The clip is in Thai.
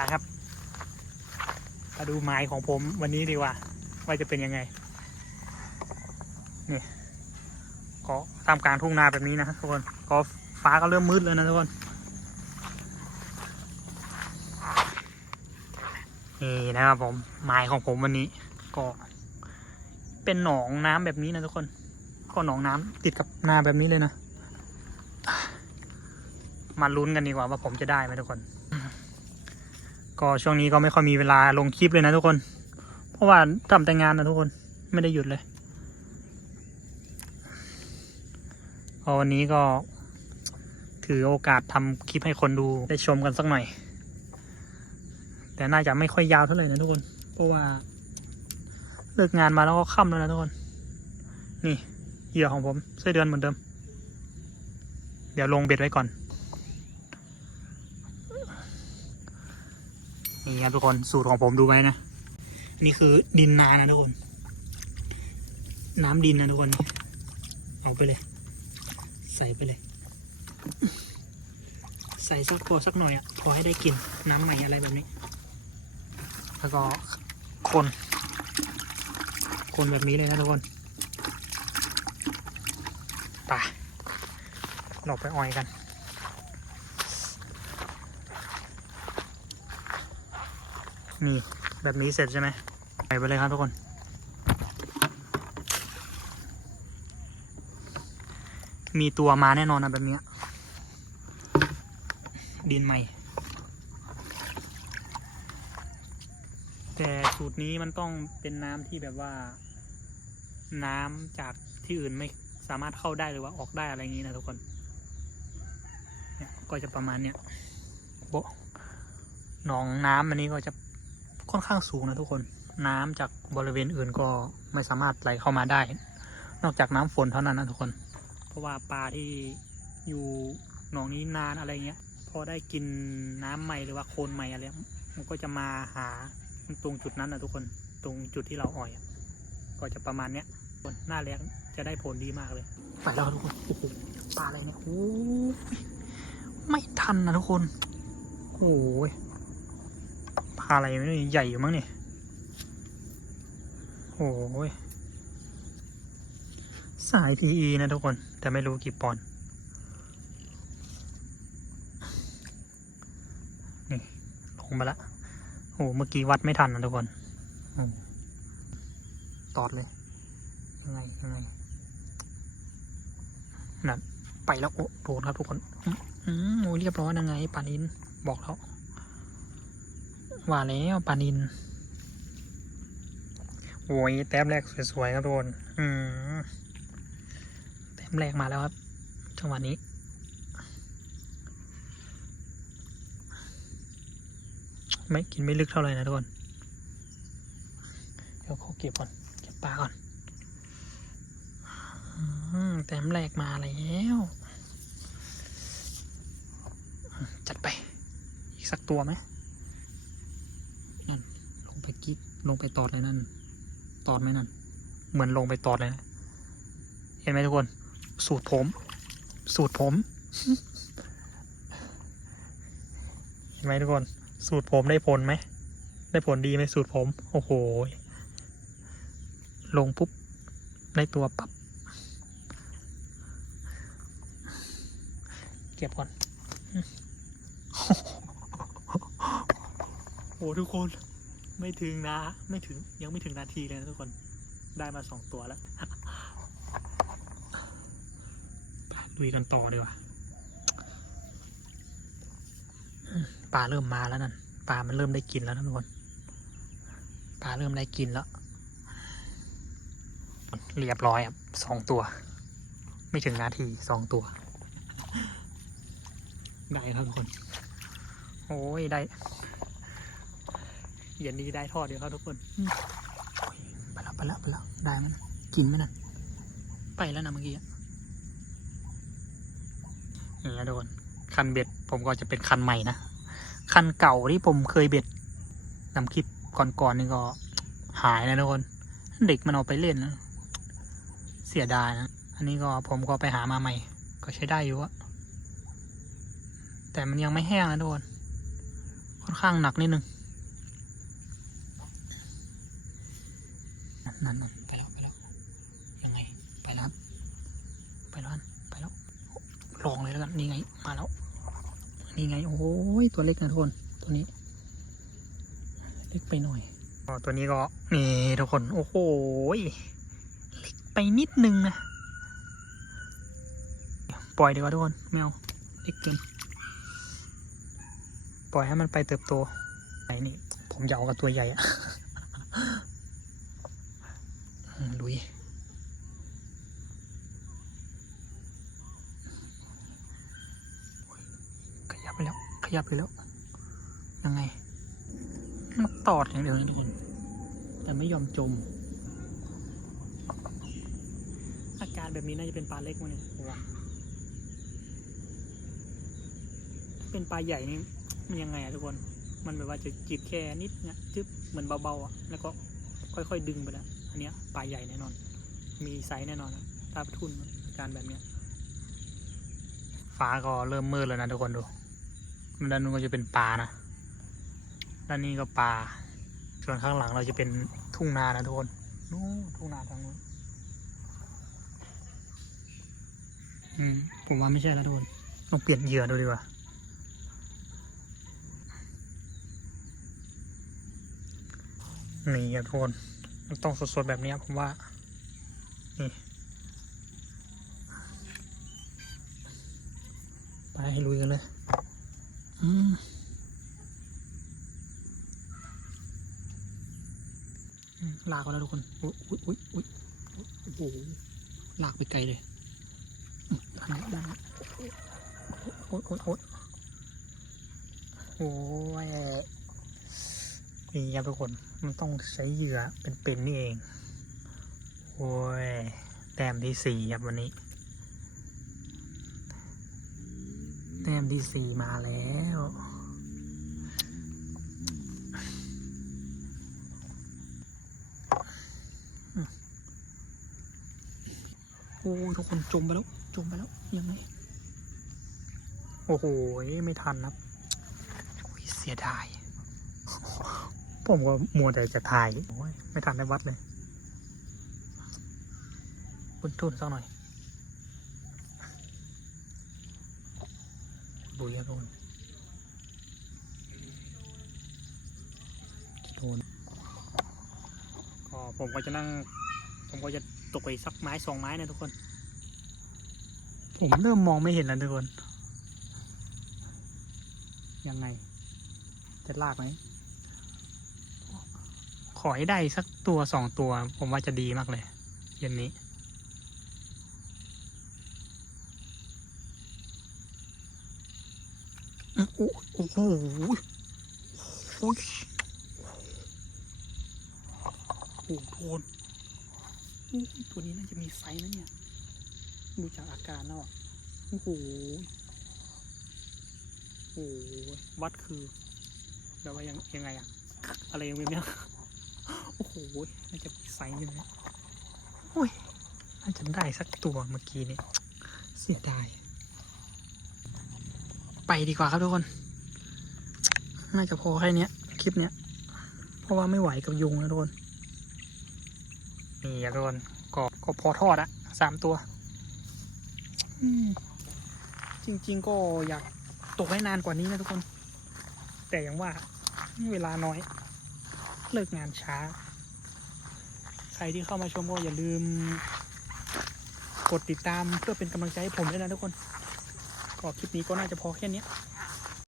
าครับ มาดูไม้ของผมวันนี้ดีกว่า ว่าจะเป็นยังไง นี่ก็ตามกลารทุ่งนาแบบนี้นะทุกคนก็ฟ้าก็เริ่มมืดแล้วนะทุกคน นี่นะครับผมไม้ของผมวันนี้ ก็ เป็นหนองน้ำแบบนี้นะทุกคน ก็หนองน้ำติดกับนาแบบนี้เลยนะ มาลุ้นกันดีกว่าว่าผมจะได้ไหมทุกคน ก็ช่วงนี้ก็ไม่ค่อยมีเวลาลงคลิปเลยนะทุกคน เพราะว่าทำแต่งานนะทุกคนไม่ได้หยุดเลยก็วันนี้ก็ถือโอกาสทำคลิปให้คนดูได้ชมกันสักหน่อย แต่น่าจะไม่ค่อยยาวเท่าไหร่นะทุกคน เพราะว่าเลิกงานมาแล้วก็ค่ำแล้วนะทุกคน นี่เหยื่อของผมไส้เดือนเหมือนเดิม เดี๋ยวลงเบ็ดไว้ก่อน นี่ครับทุกคนสูตรของผมดูไว้นะ นี่คือดินนานะทุกคน น้ำดินนะทุกคน เอาไปเลย ใส่ไปเลย ใส่สักพอสักหน่อยอะพอให้ได้กลิ่นน้ำใหม่อะไรแบบนี้ แล้วก็คน คนแบบนี้เลยนะทุกคนไปเราไปออยกัน นี่แบบนี้เสร็จใช่ไหมใส่ไปเลยครับทุกคน มีตัวมาแน่นอนนะแบบนี้ดินใหม่ แต่สูตรนี้มันต้องเป็นน้ำที่แบบว่า น้ำจากที่อื่นไม่สามารถเข้าได้หรือว่าออกได้อะไรอย่างนี้นะทุกคนเนี่ยก็จะประมาณเนี้ยโบหนองน้ำอันนี้ก็จะ ค่อนข้างสูงนะทุกคน น้ำจากบริเวณอื่นก็ไม่สามารถไหลเข้ามาได้ นอกจากน้ำฝนเท่านั้นนะทุกคน เพราะว่าปลาที่อยู่หนองนี้นานอะไรเงี้ย พอได้กินน้ำใหม่หรือว่าโคลนใหม่อะไรมันก็จะมาหาตรงจุดนั้นนะทุกคน ตรงจุดที่เราอ่อย ก็จะประมาณเนี้ยนหน้าแรงจะได้ผลดีมากเลยไปแล้วครับทุกคนโอ้โหปลาอะไรเนี่ยโอ้ยไม่ทันนะทุกคนโอ้ย ปลาอะไรไม่รู้ใหญ่อยู่มั้งเนี่ยโอ้ยสาย PE นะทุกคน แต่ไม่รู้กี่ปอนด์นี่ ลงมาละโอ้เมื่อกี้วัดไม่ทันนะทุกคนอตอดเลยยังไงยังไงนั่นไปแล้ว โอ้โดนครับทุกคน อืมอืมโอ้เรียบร้อยยังไงปานิน บอกแล้ว ว่าแล้วปานินโอ้ยแต้มแรกสวยๆครับทุกคนอืมแต้มแรกมาแล้วครับ จังหวะนี้ ไม่กินไม่ลึกเท่าไหร่นะทุกคน เดี๋ยวเขาเก็บก่อน เก็บปลาก่อนอืมแต้มแรกมาแล้ว จัดไป อีกสักตัวไหมนั่น ลงไปกิ๊ก ลงไปตอดเลยนั่น ตอดไหมนั่น เหมือนลงไปตอดเลยนะ เห็นไหมทุกคน สูตรผม สูตรผม เห็นไหมทุกคน สูตรผมได้ผลไหม ได้ผลดีไหมสูตรผม โอ้โห ลงปุ๊บ ได้ตัวปับ๊บ เก็บก่อน โอ้ทุกคน ไม่ถึงนะ ไม่ถึงยังไม่ถึงนาทีเลยนะทุกคนได้มาสองตัวแล้วลุยกันต่อดีกว่าปลาเริ่มมาแล้วนั่นปลามันเริ่มได้กินแล้วนะทุกคนปลาเริ่มได้กินแล้ว เรียบร้อยครับสองตัว ไม่ถึงนาทีสองตัว ได้ครับทุกคน โอ้ยได้ เย็นนี้ได้ทอดเดี๋ยวครับทุกคนอืมโอ้ยไปแล้วไปแล้วไปแล้วได้ไหมนะกินไหมนะไปแล้วนะเมื่อกี้อะนี่นะทุกคนคันเบ็ดผมก็จะเป็นคันใหม่นะ คันเก่าที่ผมเคยเบ็ดนำคลิปก่อนๆนี่ก็หายนะทุกคน เด็กมันเอาไปเล่นนะ เสียดายนะ อันนี้ก็ผมก็ไปหามาใหม่ ก็ใช้ได้อยู่อะแต่มันยังไม่แห้งนะทุกคนก็ค่อนข้างหนักนิดนึง นั่นนั่นไปแล้วไปแล้วยังไงไปแล้วไปแล้วไปแล้วลองเลยแล้วกันนี่ไงมาแล้วนี่ไงโอ้ยตัวเล็กนะทุกคนตัวนี้ เล็กไปหน่อยอตัวนี้ก็นี่ทุกคนโอ้โหเล็กไปนิดนึงนะปล่อยดีกว่าทุกคนไม่เอาเล็กเกินปล่อยให้มันไปเติบโตไหนนี่ผมอยากเอากับตัวใหญ่อะ อืมลุย ขยับไปแล้ว ขยับไปแล้ว ยังไง มันตอดอย่างเดียวนะทุกคน แต่ไม่ยอมจม อาการแบบนี้น่าจะเป็นปลาเล็กมั้งเนี่ยผมว่าถ้าเป็นปลาใหญ่นี่มันยังไงอะทุกคน มันแบบว่าจะจีบแค่นิดเนี่ยจึ๊บเหมือนเบาๆอะแล้วก็ค่อยๆดึงไปแล้ว อันเนี้ยปลาใหญ่แน่นอน มีไซส์แน่นอนอะถ้าทุนอาการแบบเนี้ยฟ้าก็เริ่มมืดแล้วนะทุกคนดู ด้านนู้นก็จะเป็นปลานะ ด้านนี้ก็ปลาส่วนข้างหลังเราจะเป็นทุ่งนานะทุกคน นู้นทุ่งนาทางนู้น อืม ผมว่าไม่ใช่แล้วทุกคนต้องเปลี่ยนเหยื่อดูดีกว่า นี่ครับทุกคนมันต้องสดๆแบบนี้ผมว่า นี่ ไปให้ลุยกันเลย อืม อืม ลากไปแล้วทุกคนอุ๊ยอุ๊ยอุ๊ยอุ๊ยโอ้โหลากไปไกลเลยอืมได้ด้แล้วโอ๊ยโอ๊ยโอ๊ยโอ้ยนี่ครับทุกคนมันต้องใช้เหยื่อเป็นๆนี่เองโอ้ยแต้มที่สี่ครับวันนี้ แต้มที่สี่มาแล้ว อ้ทุกคนจมไปแล้ว จมไปแล้ว ยังไง โอ้โห ไม่ทันครับเสียดาย ผมก็มัวแต่จะถ่ายโอ้ยไม่ทันได้วัดเลยบุญทุนสักหน่อยบุยครับทุกคนโดนก็ผมก็จะนั่ง ผมก็จะ ตกไปสักไม้สองไม้นะทุกคน ผมเริ่มมองไม่เห็นแล้วทุกคน ยังไง จะลากไหม ขอให้ได้สักตัวสองตัว ผมว่าจะดีมากเลย เย็นนี้โอ้โหโอ้โหโอ้โอ้โหโทนโอ้ย ตัวนี้น่าจะมีไซส์นะเนี่ย ดูจากอาการแล้วอะโอ้โหโอ้โหวัดคือแบบว่ายังยังไงอะอะไรยังไม่เนี่ยโอ้โหน่าจะมีไซส์อยู่นะโอ้ยน่าจะได้สักตัวเมื่อกี้เนี่ยเสียดายไปดีกว่าครับทุกคน น่าจะพอแค่เนี้ยคลิปเนี้ย เพราะว่าไม่ไหวกับยุงแล้วทุกคน นี่ทุกคนก็ก็พอทอดอะสามตัวจริง ๆ ก็อยากตกให้นานกว่านี้นะทุกคน แต่อย่างว่าเวลาน้อย เลิกงานช้า ใครที่เข้ามาชมก็อย่าลืม กดติดตามเพื่อเป็นกำลังใจให้ผมด้วยนะทุกคน ก็คลิปนี้ก็น่าจะพอแค่นี้